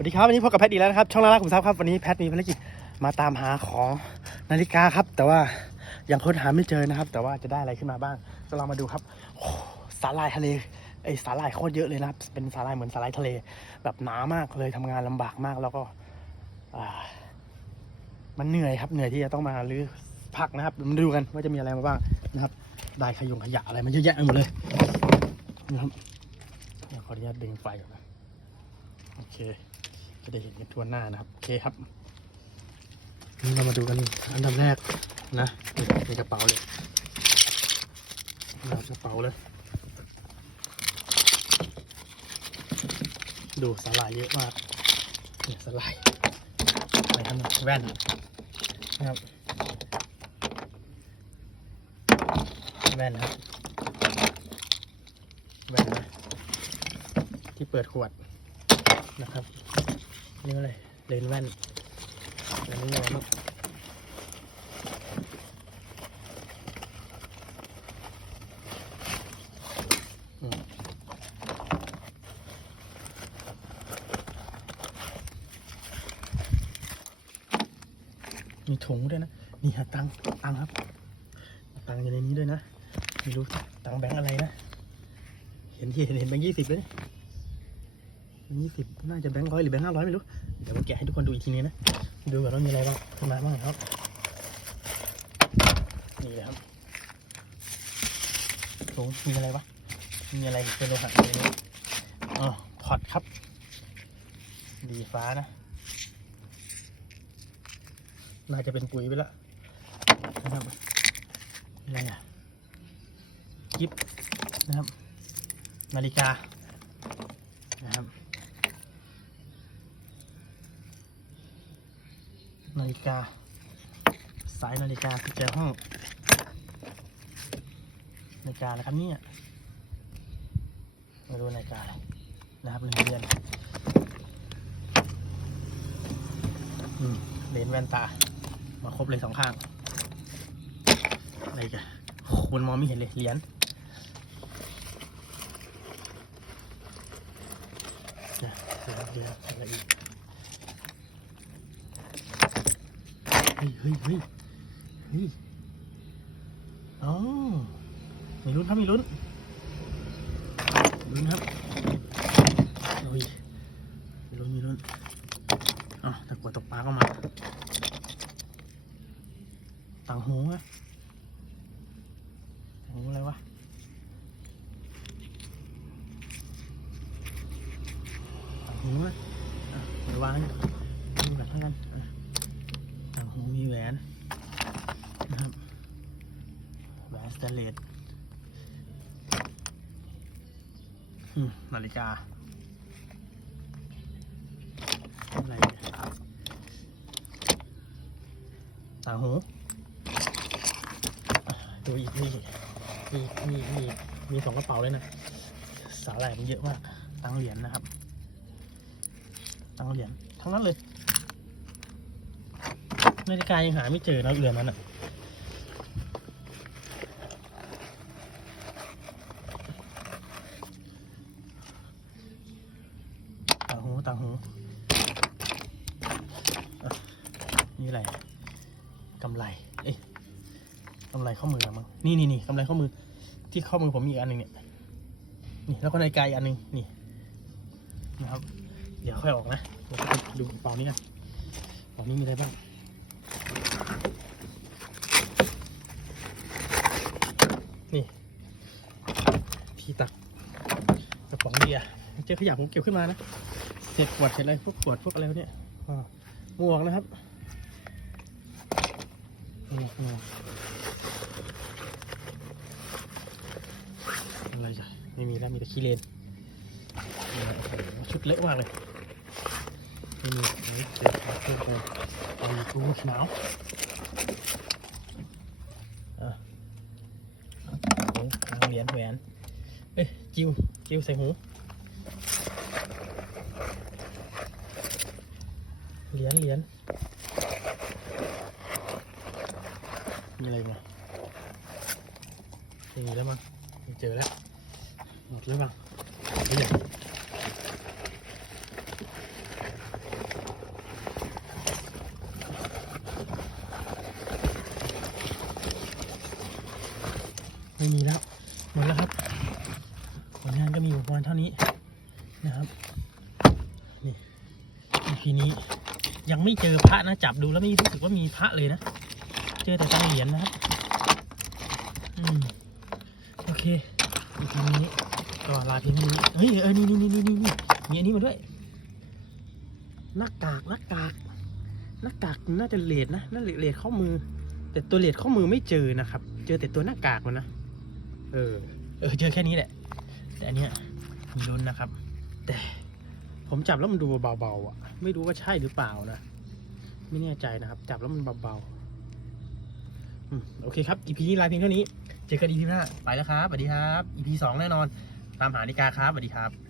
วัสดีครับวันนี้พบกับแพทย์อีกแล้วนะครับช่องล่าล่าขุมทรัพย์ครับวันนี้แพทมีภารกิจมาตามหาของนาฬิกาครับ แต่ว่ายังค้นหาไม่เจอนะครับ แต่ว่าจะได้อะไรขึ้นมาบ้างก็ลองมาดูครับสาหร่ายทะเลไอสาหร่ายโคตรเยอะเลยนะครับ เป็นสาหร่ายเหมือนสาหร่ายทะเล แบบหนามากเลยทำงานลำบากมากแล้วก็มันเหนื่อยครับเหนื่อยที่จะต้องมาหรือพักนะครับมาดูกันว่าจะมีอะไรมาบ้างนะครับได้ขยงขยะอะไรมันเยอะแยะไปหมดเลยนะครับขออนุญาตดึงไฟก่อนนะโอเค จะได้เห็นกันทั่วหน้านะครับ โอเคครับ นี่เรามาดูกันอันดับแรกนะนี่ในกระเป๋าเลยกระเป๋าเลย ดูสลายเยอะมากเนี่ยสลายอะไรทำแว่นนะครับ แว่นนะครับ แว่นนะที่เปิดขวดนะครับ นี่อะไรเลนแว่นอันนี้อะไรบ้างอืมมีถุงด้วยนะ นี่ฮะตังตังครับ ตังอยู่ในนี้ด้วยนะ ไม่รู้ตังแบงค์อะไรนะ เห็นที่เห็นเห็นแบงค์ยี่สิบเลย ยี่สิบน่าจะแบงค์ร้อยหรือแบงค์ห้าร้อยไม่รู้ เดี๋ยวมาแกะให้ทุกคนดูอีกทีนึงนะ ดูก่อนว่ามีอะไรบ้างขนมาบ้างครับ นี่เลยครับโอ้มีอะไรวะ มีอะไรเป็นโลหะในนี้อ๋อพอตครับ ดีฟ้านะ น่าจะเป็นปุ๋ยไปแล้วนะครับอะไรอะกิฟนะครับ นาฬิกานะครับ นาฬิกา สายนาฬิกาที่เจอห้อง นาฬิกาแล้วครับเนี่ยมาดูนาฬิกานะครับเดือนเลนแว่นตา มาครบเลยสองข้างอะไรกันมันมองไม่เห็นเลยเหรียญเดี๋ยวเดี๋ยวเดี๋ยวอะไรอีกเฮ้ยเฮ้ยเฮ้ยเฮ้ยอ๋อมีลุ้นครับมีลุ้นลุ้นครับโอ้ยมีลุ้นมีลุ้นอ๋อตะกรวดตกปลาก็มาต่างหูอะต่างหูอะไรวะต่างหูอะเดี๋ยววางดูกันเท่ากันอะ มีแหวนนะครับแหวนสแตเลสนาฬิกาอะไรต่างหูดูอีกนี่มีมีมีมีสองกระเป๋าเลยนะสาหร่ายมันเยอะมาก ตังเหรียญนะครับ ตังเหรียญทั้งนั้นเลย นาฬิกายังหาไม่เจอนะเรือนนั้นอะต่างหูต่างหูนี่อะไรกำไร เอ้ยกำไรข้อมือมั้งนี่นี่นี่กำไรข้อมือ ที่ข้อมือผมมีอีกอันหนึ่งเนี่ยนี่แล้วก็นาฬิกาอีกอันหนึ่งนี่นะครับ เดี๋ยวค่อยออกนะเดี๋ยวไปดูกระเป๋านี้กันกระเป๋านี้มีอะไรบ้าง นี่ ที่ตักกระป๋องเบียร์เจอขยะผมเก็บขึ้นมานะเศษขวดเศษอะไรพวกขวดพวกอะไรพวกเนี่ยหมวกนะครับหมวกหมวกอะไรจ้ะไม่มีแล้วมีแต่ขี้เลนชุดเละมากเลยไม่มีเฮ้ยเจอของเพื่อนกูเอาอยู่กูหนาว จิ้วจิ้วใส่หูเหรียญเหรียญมีอะไรบ้างมีแล้วมั้งเจอแล้วหมดแล้วมั้งไม่มีแล้วหมดแล้วครับ อยู่ประมาณเท่านี้นะครับนี่ EP นี้ยังไม่เจอพระนะจับดูแล้วไม่รู้สึกว่ามีพระเลยนะ เจอแต่ตังเหรียญนะครับอืมโอเค EP นี้ก็ลาเพียงนี้เฮ้ยเออนี่นี่นี่นี่นี่นี่มีอันนี้มาด้วยหน้ากากหน้ากากหน้ากากน่าจะเลดนะน่าเลดข้อมือ แต่ตัวเลดข้อมือไม่เจอนะครับ เจอแต่ตัวหน้ากากมันนะเออเออเจอแค่นี้แหละ แต่อันเนี้ยมีลุ้นนะครับ แต่ผมจับแล้วมันดูเบาๆอะ ไม่รู้ว่าใช่หรือเปล่านะ ไม่แน่ใจนะครับ จับแล้วมันเบาๆโอเคครับ EP นี้ลาเพียงเท่านี้ เจอกัน EP หน้าไปแล้วครับสวัสดีครับ EP สองแน่นอน ตามหานิกาครับสวัสดีครับ